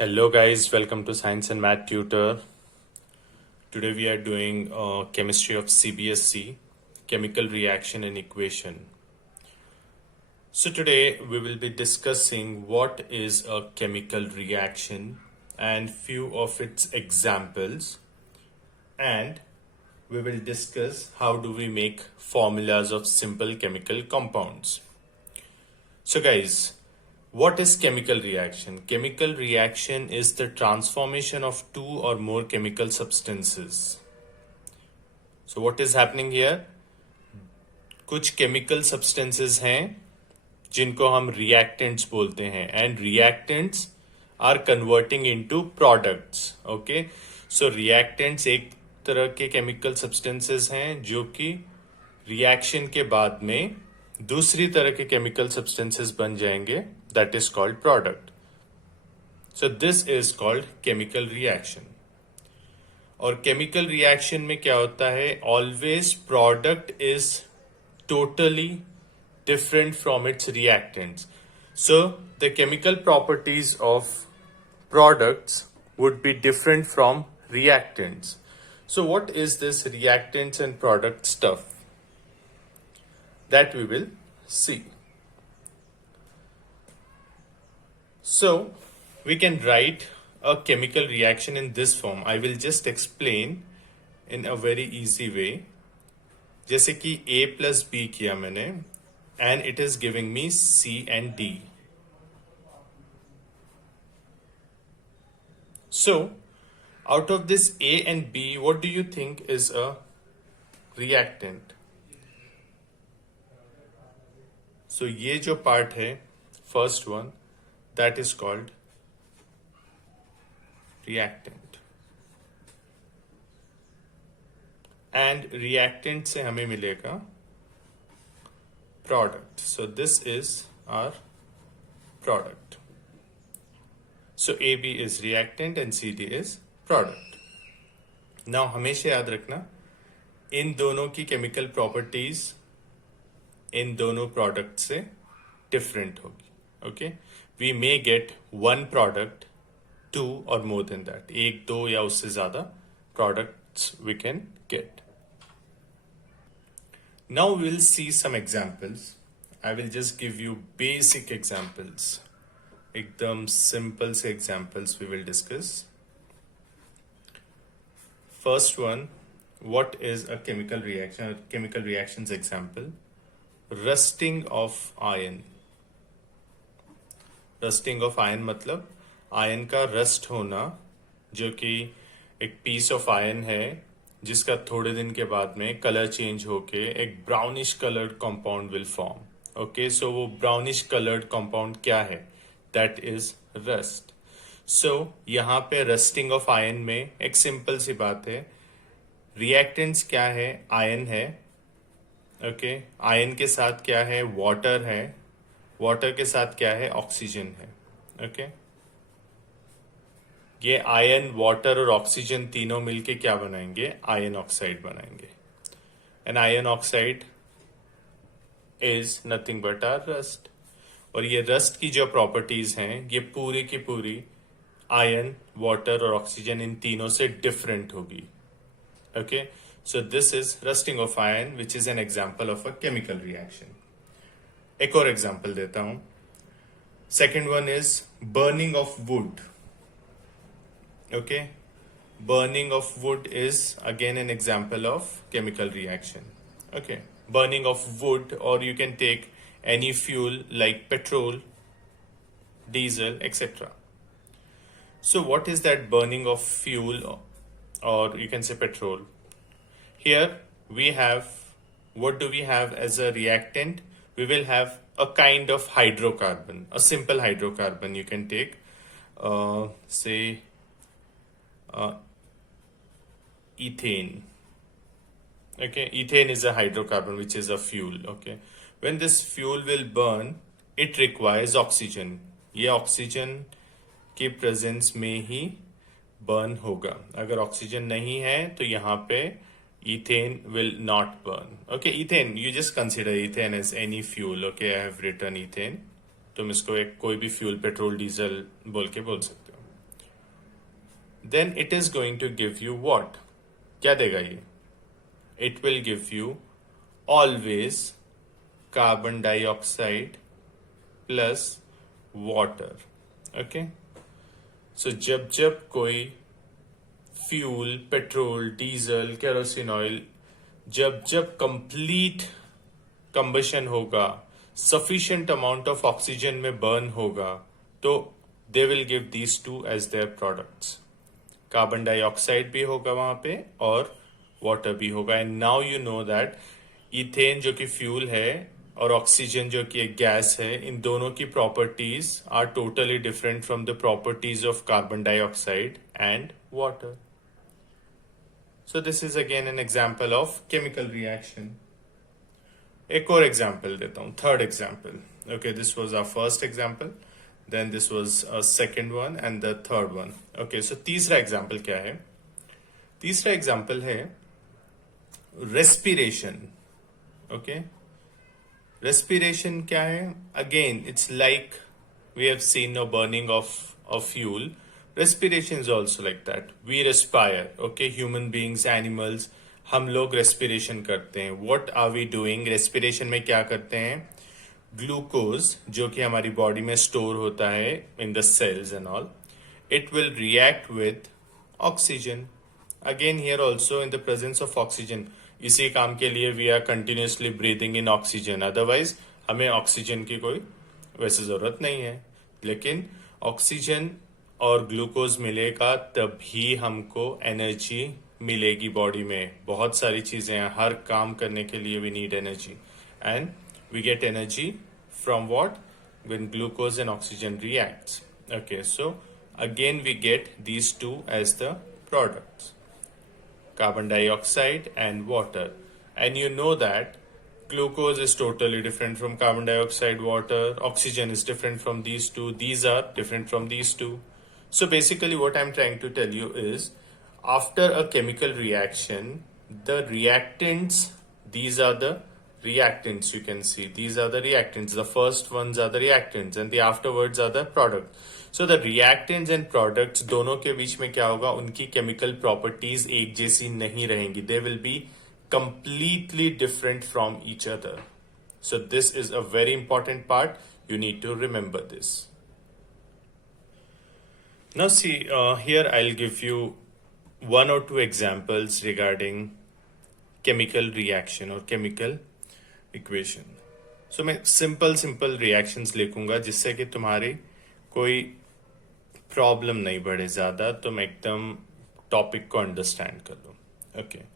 Hello guys, welcome to Science and Math Tutor. Today we are doing chemistry of CBSE, chemical reaction and equation. So today we will be discussing what is a chemical reaction and few of its examples, and we will discuss how do we make formulas of simple chemical compounds. So guys, what is chemical reaction? Chemical reaction is the transformation of two or more chemical substances. So what is happening here? कुछ chemical substances हैं जिनको हम reactants बोलते हैं and reactants are converting into products. Okay? So reactants एक तरह के chemical substances हैं जो कि reaction के बाद में दूसरी तरह के chemical substances बन जाएंगे. That is called product. So this is called chemical reaction. और chemical reaction में क्या होता है? Always product is totally different from its reactants. So the chemical properties of products would be different from reactants. So what is this reactants and product stuff? That we will see. So we can write a chemical reaction in this form. I will just explain in a very easy way. जैसे कि A plus B किया मैंने and it is giving me C and D. So out of this A and B, what do you think is a reactant? So ये जो part है, first one, that is called reactant. And reactant से हमें मिलेगा product. So this is our product. So AB is reactant and CD is product. Now हमेशा याद रखना इन दोनों की chemical properties इन दोनों product से different होगी. Okay? We may get one product, two or more than that. एक, दो या उससे ज़्यादा products we can get. Now we'll see some examples. I will just give you basic examples. एकदम simple से examples we will discuss. First one, what is a chemical reaction? A chemical reactions example. Rusting of iron. Rusting of iron मतलब ion का rust होना, जो कि एक piece of ion है जिसका थोड़े दिन के बाद में कलर चेंज होके एक brownish coloured compound will form. Okay, so वो ब्राउनिश कलर्ड कंपाउंड क्या है? That is rust. सो यहाँ पे रस्टिंग ऑफ आयन में एक सिंपल सी बात है. रिएक्टेंट्स क्या है? आयन है. ओके, आयन के साथ क्या है? वाटर है. वाटर के साथ क्या है? ऑक्सीजन है. ओके, ये आयन, वाटर और ऑक्सीजन तीनों मिलके क्या बनाएंगे? आयन ऑक्साइड बनाएंगे. And iron oxide is nothing but our rust. और ये रस्ट की जो प्रॉपर्टीज हैं ये पूरी की पूरी आयन, वाटर और ऑक्सीजन इन तीनों से डिफरेंट होगी. Okay, so this is rusting of ion which is an example of a chemical reaction. एक और एग्जाम्पल देता हूं. Second one is burning of would. Okay, burning of wood is again an example of chemical reaction. Okay, burning of wood, or you can take any fuel like petrol, diesel, etc. So what is that burning of fuel, or you can say petrol? Here we have, what do we have as a reactant? We will have a kind of hydrocarbon, a simple hydrocarbon. You can take say ethane. Okay, ethane is a hydrocarbon which is a fuel. Okay, when this fuel will burn, it requires oxygen. ये oxygen के presence में ही burn होगा. अगर oxygen नहीं है तो यहाँ पे ethane will not burn. Okay, ethane, you just consider ethane as any fuel. Okay, I have written ethane. तुम इसको एक कोई भी फ्यूल, पेट्रोल, डीजल बोल के बोल सकते हो. then it is going to give you what? क्या देगा ये? It will give you always carbon dioxide plus water. Okay? So जब जब कोई fuel, petrol, diesel, kerosene oil जब जब कंप्लीट कंबशन होगा, सफिशिएंट अमाउंट ऑफ ऑक्सीजन में बर्न होगा, तो they will give these two as their products. Carbon dioxide भी होगा वहां पे और वाटर भी होगा. And now you know that ethane जो कि फ्यूल है और ऑक्सीजन जो कि एक गैस है, इन दोनों की properties are totally different from the properties of carbon dioxide and water. So this is again an example of chemical reaction. एक और example देता हूँ, third example. Okay, this was our first example. Then this was a second one and the third one. Okay, so तीसरा example क्या है? तीसरा example है respiration. Okay, respiration क्या है? Again, it's like we have seen a burning of fuel. Respiration is also like that. We respire. Okay, human beings, animals, हम लोग respiration करते हैं. What are we doing? Respiration में क्या करते हैं? Glucose जो कि हमारी body में store होता है in the cells and all, it will react with oxygen. Again here also in the presence of oxygen. इसी काम के लिए we are continuously breathing in oxygen. Otherwise हमें oxygen की कोई वैसे जरूरत नहीं है. लेकिन oxygen और ग्लूकोज मिलेगा तभी हमको एनर्जी मिलेगी बॉडी में. बहुत सारी चीजें हैं, हर काम करने के लिए we need energy and we get energy from what? When glucose and oxygen reacts. Okay, so again we get these two as the products, carbon dioxide and water. And you know that glucose is totally different from carbon dioxide, water, oxygen is different from these two, these are different from these two. So basically what I'm trying to tell you is, after a chemical reaction, the reactants, these are the reactants, you can see, these are the reactants. The first ones are the reactants and the afterwards are the product. So the reactants and products दोनों के बीच में क्या होगा? उनकी chemical properties एक जैसी नहीं रहेंगी. They will be completely different from each other. So this is a very important part. You need to remember this. Now see, here I'll give you one or two examples regarding chemical reaction or chemical equation. So मैं simple reactions लिखूंगा जिससे कि तुम्हारी कोई problem नहीं बढ़े ज़्यादा, तुम एकदम topic को understand कर लो. Okay.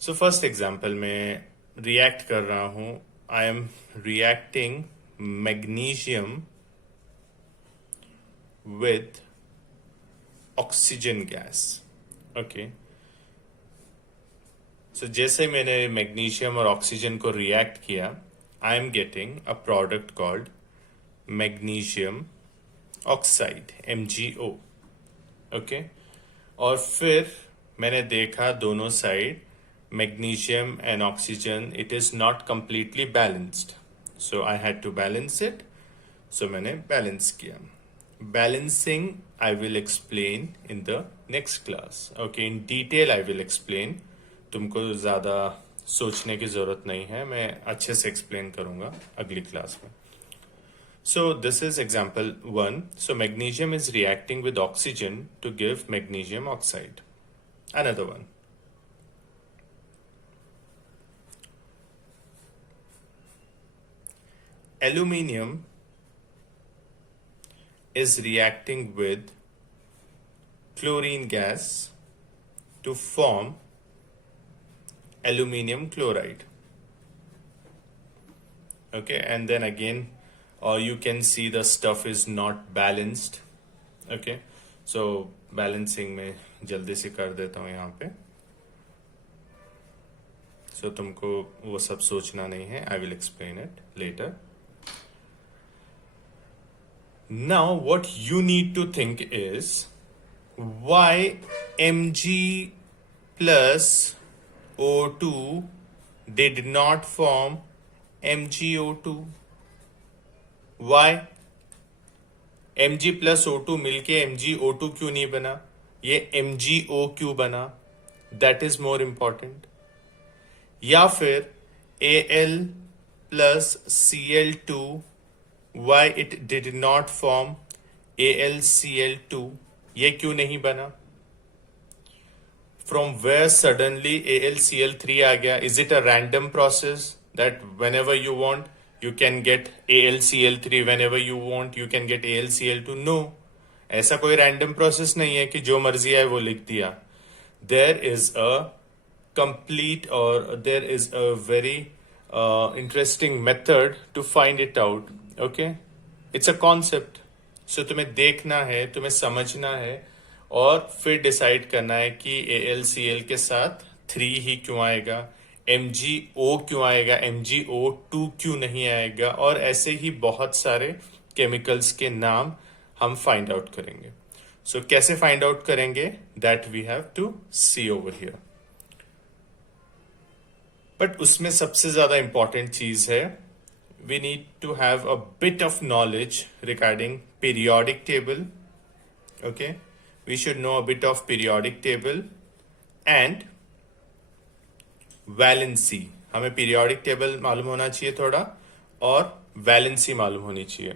So first example में react कर रहा हूँ. I am reacting magnesium with oxygen gas. Okay. So जैसे मैंने magnesium और oxygen को react किया, I am getting a product called magnesium oxide, MgO. Okay. और फिर मैंने देखा दोनों side magnesium and oxygen, it is not completely balanced, so I had to balance it. So मैंने balance किया. Balancing I will explain in the next class. Okay, in detail I will explain. तुमको ज़्यादा सोचने की ज़रूरत नहीं है, मैं अच्छे से explain करूँगा अगली क्लास में. So this is example 1. So magnesium is reacting with oxygen to give magnesium oxide. Another one. Aluminium is reacting with chlorine gas to form aluminium chloride. Okay, and then again you can see the stuff is not balanced. Okay, so balancing में जल्दी से कर देता हूँ यहाँ पे. So तुमको वो सब सोचना नहीं है. I will explain it later. Now what you need to think is, why Mg plus O2 did not form MgO2? Why? Mg plus O2 मिलके MgO2 क्यों नहीं बना? ये MgO क्यों बना, दैट इज मोर इम्पॉर्टेंट. या फिर Al plus Cl2, why it did not form AlCl2, ये क्यों नहीं बना. From where suddenly AlCl3 आ गया. Is it a random process that whenever you want you can get AlCl3, whenever you want you can get AlCl2? No, ऐसा कोई random process नहीं है कि जो मर्जी आए वो लिख दिया. There is a complete, or there is a very interesting method to find it out. Okay, it's a concept. So तुम्हें देखना है, तुम्हें समझना है और फिर डिसाइड करना है कि AlCl के साथ 3 ही क्यों आएगा, MgO क्यों आएगा, MgO2 क्यों नहीं आएगा, और ऐसे ही बहुत सारे केमिकल्स के नाम हम फाइंड आउट करेंगे. सो कैसे फाइंड आउट करेंगे, that we have to see over here. But उसमें सबसे ज्यादा इंपॉर्टेंट चीज है, we need to have a bit of knowledge regarding periodic table. Okay, we should know a bit of periodic table and valency. हमें periodic table मालूम होना चाहिए थोड़ा, और वैलेंसी मालूम होनी चाहिए.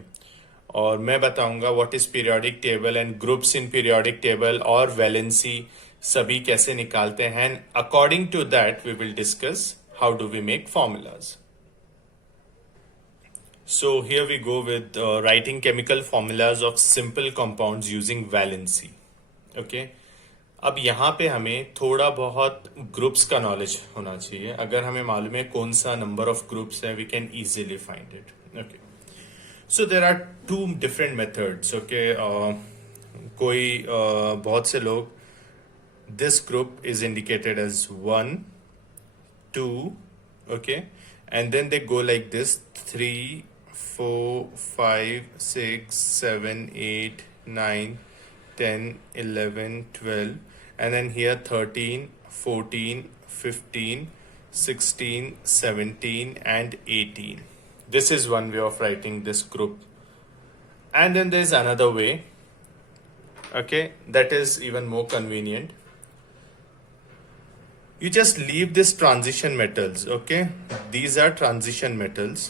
और मैं बताऊंगा what is periodic table and groups in periodic table और वैलेंसी सभी कैसे निकालते हैं. According to that we will discuss how do we make formulas. So here we go with writing chemical formulas of simple compounds using valency. Okay, अब यहाँ पे हमें थोड़ा बहुत ग्रुप्स का नॉलेज होना चाहिए. अगर हमें मालूम है कौन सा नंबर ऑफ ग्रुप्स है, we can easily find it. Okay, so there are 2 different methods. Okay, कोई बहुत से लोग, this group is indicated as 1, 2, okay, and then they go like this: 3, 4, 5, 6, 7, 8, 9, 10, 11, 12, and then here 13, 14, 15, 16, 17, and 18. This is one way of writing this group. And then there is another way, okay, that is even more convenient. You just leave this transition metals. Okay, these are transition metals.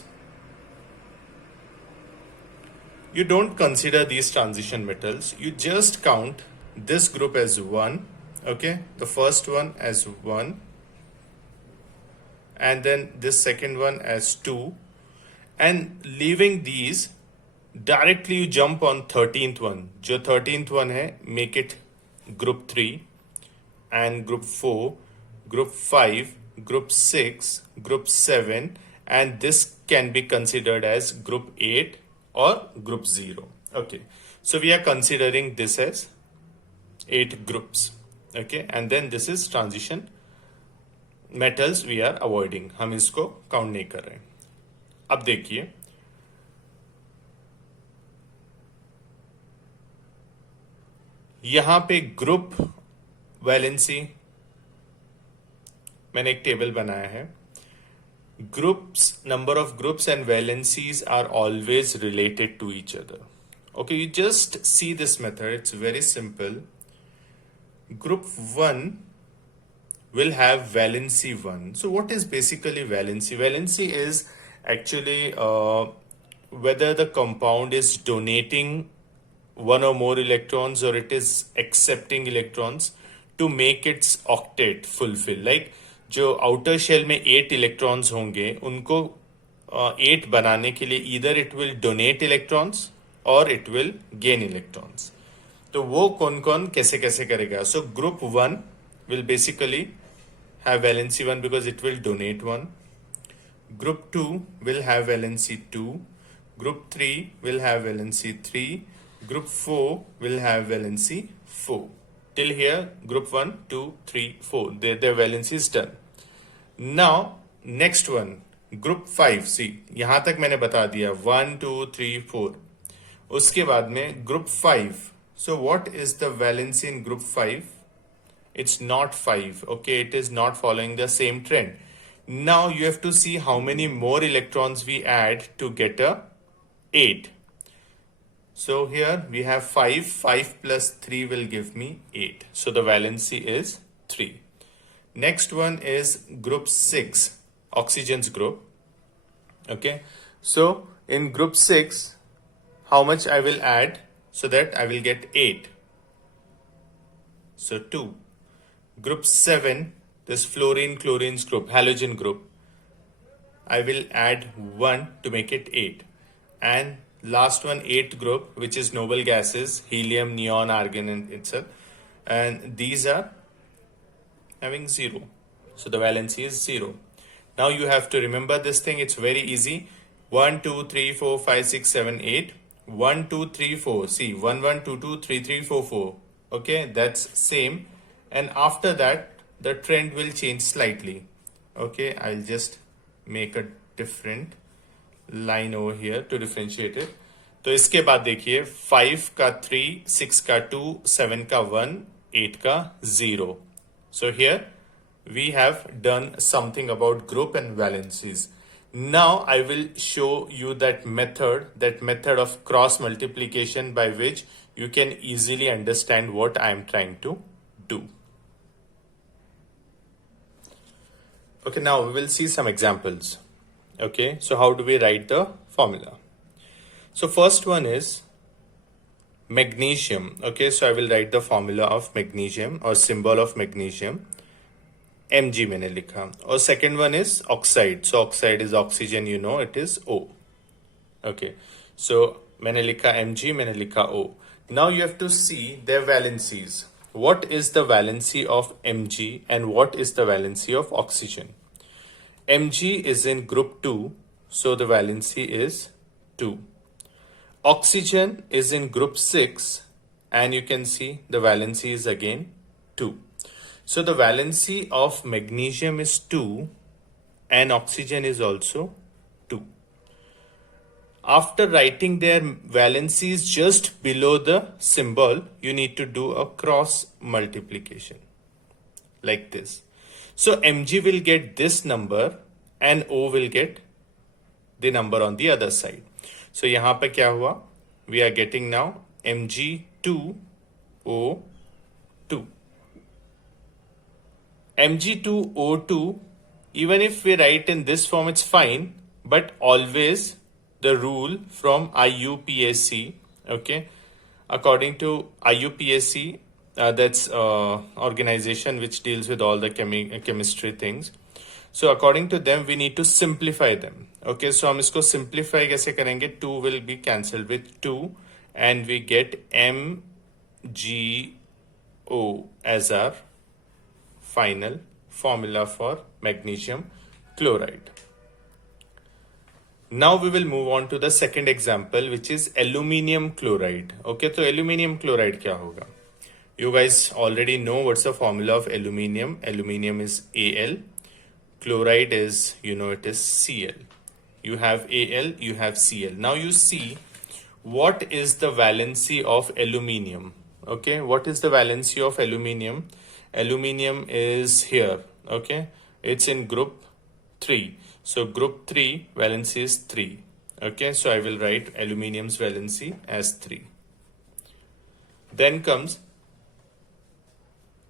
You don't consider these transition metals. You just count this group as 1. Okay, the first one as 1, and then this second one as 2, and leaving these, directly you jump on 13th one. जो 13th one है, make it group 3 and group 4, group 5, group 6, group 7, and this can be considered as group 8 or group 0. Okay, so we are considering this as 8 groups. Okay, and then this is transition metals we are avoiding. हम इसको count नहीं कर रहे. अब देखिए, यहां पे group valency मैंने एक टेबल बनाया है. Groups, number of groups and valencies are always related to each other. Okay, you just see this method, it's very simple. Group 1 will have valency 1. So what is basically valency? Valency is actually whether the compound is donating one or more electrons or it is accepting electrons to make its octet fulfill. Like जो outer shell में 8 electrons होंगे, उनको 8 बनाने के लिए either it will donate electrons और it will gain electrons. तो वो कौन कौन कैसे कैसे करेगा. So group 1 will basically have valency 1 because it will donate 1. Group 2 will have valency 2. Group 3 will have valency 3. Group 4 will have valency 4. Till here, group 1, 2, 3, 4. Their valency is done. Now, next one, group 5. See, यहाँ तक मैंने बता दिया 1, 2, 3, 4. उसके बाद में group 5. So, what is the valency in group 5? It's not 5. Okay, it is not following the same trend. Now, you have to see how many more electrons we add to get a 8. So here we have 5. 5 plus 3 will give me 8. So the valency is 3. Next one is group 6, oxygen's group. Okay. So in group 6, how much I will add so that I will get 8. So 2. Group 7, this fluorine, chlorine's group, halogen group. I will add 1 to make it 8. And last one, 8th group, which is noble gases, helium, neon, argon, and itself. And these are having 0. So the valency is 0. Now you have to remember this thing. It's very easy. 1, 2, 3, 4, 5, 6, 7, 8. 1, 2, 3, 4. See, 1, 1, 2, 2, 3, 3, 4, 4. Okay, that's same. And after that, the trend will change slightly. Okay, I'll just make a different line over here to differentiate it. तो इसके बाद देखिए 5 का 3, 6 का 2, 7 का 1, 8 का 0. So here we have done something about group and valencies. Now I will show you that method of cross multiplication by which you can easily understand what I am trying to do. Okay, now we will see some examples. Okay, so how do we write the formula? So first one is magnesium. Okay, so I will write the formula of magnesium or symbol of magnesium. Mg मैंने लिखा. और second one is oxide. So oxide is oxygen, you know, it is O. Okay, so मैंने लिखा Mg, मैंने लिखा O. Now you have to see their valencies. What is the valency of Mg and what is the valency of oxygen? Mg is in group 2, so the valency is 2. Oxygen is in group 6 and you can see the valency is again 2. So the valency of magnesium is 2 and oxygen is also 2. After writing their valencies just below the symbol, you need to do a cross multiplication like this. So Mg will get this number and O will get the number on the other side. So यहाँ पे क्या हुआ? We are getting now Mg2O2. Mg2O2, even if we write in this form, it's fine, but always the rule from IUPAC, okay, according to IUPAC, that's organization which deals with all the chemistry things. So according to them, we need to simplify them. Okay, so हम इसको simplify कैसे करेंगे? 2 will be cancelled with 2 and we get MgO as our final formula for magnesium chloride. Now we will move on to the second example, which is aluminium chloride. Okay, so aluminium chloride क्या होगा? You guys already know what's the formula of aluminium. Aluminium is Al. Chloride is, you know, it is Cl. You have Al, you have Cl. Now you see what is the valency of aluminium. Okay, what is the valency of aluminium? Aluminium is here. Okay, it's in group 3. So group 3 valency is 3. Okay, so I will write aluminium's valency as 3. Then comes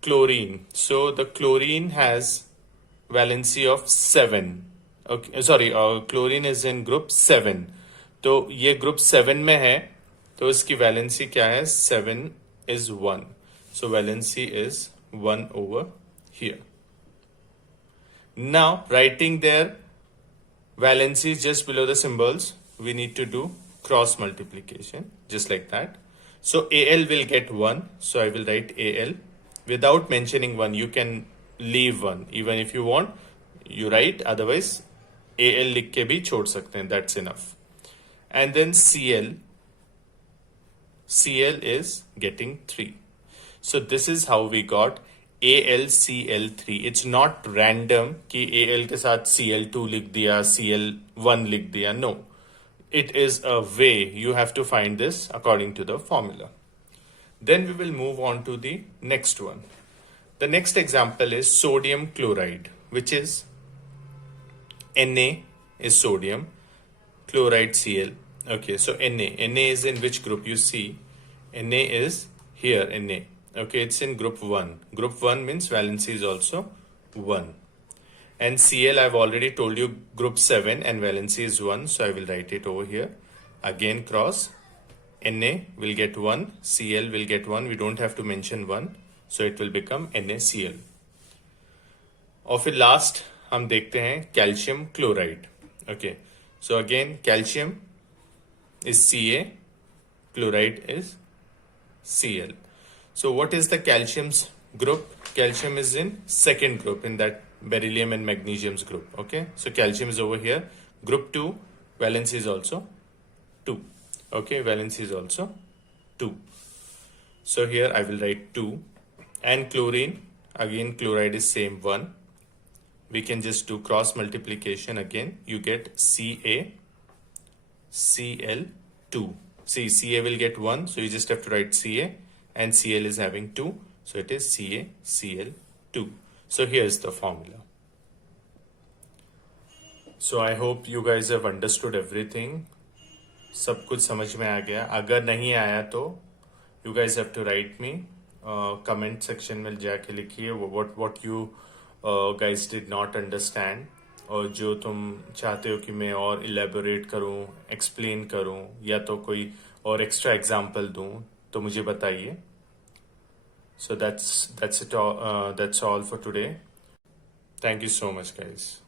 chlorine. So the chlorine has valency of 7. Okay, sorry, chlorine is in group 7. तो ये group 7 में है, तो इसकी valency क्या है? 7 is 1. So valency is 1 over here. Now writing their valencies just below the symbols, we need to do cross multiplication just like that. So Al will get 1. So I will write Al without mentioning 1. You can leave 1 even if you want, you write, otherwise Al लिख के भी छोड़ सकते हैं, that's enough. And then Cl is getting 3. So this is how we got AlCl3. It's not random कि Al के साथ Cl2 लिख दिया, Cl1 लिख दिया. No, it is a way you have to find this according to the formula. Then we will move on to the next one. The next example is sodium chloride, which is Na is sodium, chloride Cl. Okay, so Na is in which group? You see, Na is here, Na. Okay, it's in group 1. Group 1 means valency is also 1. And Cl, I've already told you group 7 and valency is 1, so I will write it over here. Again cross, Na will get 1, Cl will get 1, we don't have to mention 1, so it will become NaCl. और फिर last हम देखते हैं calcium chloride. Okay, so again calcium is Ca, chloride is Cl. So what is the calcium's group? Calcium is in second group in that beryllium and magnesium's group. Okay, so calcium is over here. Group 2, valence is also 2. Okay, valence is also 2. So here I will write 2. And chlorine, again chloride is same 1. We can just do cross multiplication again. You get Ca, Cl2. See, Ca will get 1, so you just have to write Ca, and Cl is having 2, so it is Ca, Cl2. So here's the formula. So I hope you guys have understood everything. सब कुछ समझ में आ गया. अगर नहीं आया तो you guys have to write me. Comment section में जाके लिखिए what you guys did not understand. और जो तुम चाहते हो कि मैं और इलेबोरेट करूं, एक्सप्लेन करूं या तो कोई और एक्स्ट्रा एग्जांपल दूं तो मुझे बताइए. So that's all for today. Thank you so much, guys.